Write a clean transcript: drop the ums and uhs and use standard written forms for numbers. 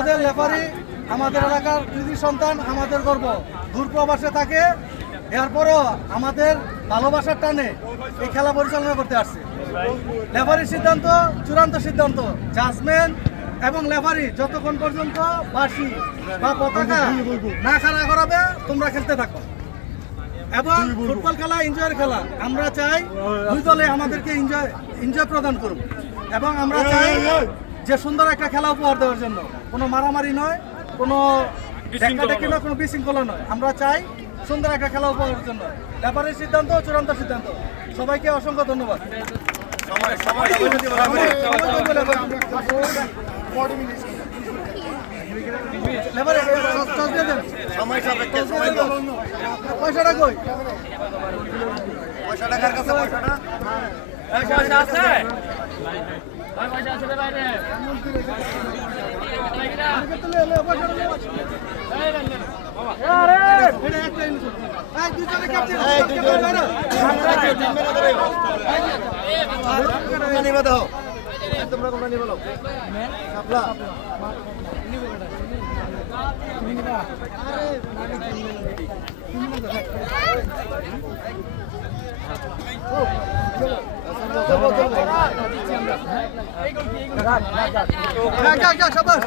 আমাদের রেফারি আমাদের এলাকার কৃতি সন্তান, আমাদের গর্ব। দূর প্রবাসে থাকে, এরপরও আমাদের ভালোবাসার টানে এই খেলা পরিচালনা করতে আসছে। রেফারির সিদ্ধান্ত চূড়ান্ত সিদ্ধান্ত। জাজমেন্ট এবং রেফারি যতক্ষণ পর্যন্ত বাঁশি বা পতাকা না খাড়া করাবে তোমরা খেলতে থাকো। এবং ফুটবল খেলা এনজয়ের খেলা। আমরা চাই দুই দলে আমাদেরকে এনজয় প্রদান করুক, এবং আমরা চাই যে সুন্দর একটা খেলা উপহার দেওয়ার জন্য। কোনো মারামারি নয়, কোনো ডেকাডেকি নয়, কোনো বিশৃঙ্খলা নয়। আমরা চাই সুন্দর একটা খেলা উপহারের জন্য। রেফারির সিদ্ধান্ত চূড়ান্ত সিদ্ধান্ত। সবাইকে অসংখ্য ধন্যবাদ। পয়সাটা কই? পয়সাটা কার কাছে? পয়সাটা পয়সা আছে? পয়সা আছে বাইরে। তোমরা কোনটা নিয়ে বলো? শাপলা শাবাশ।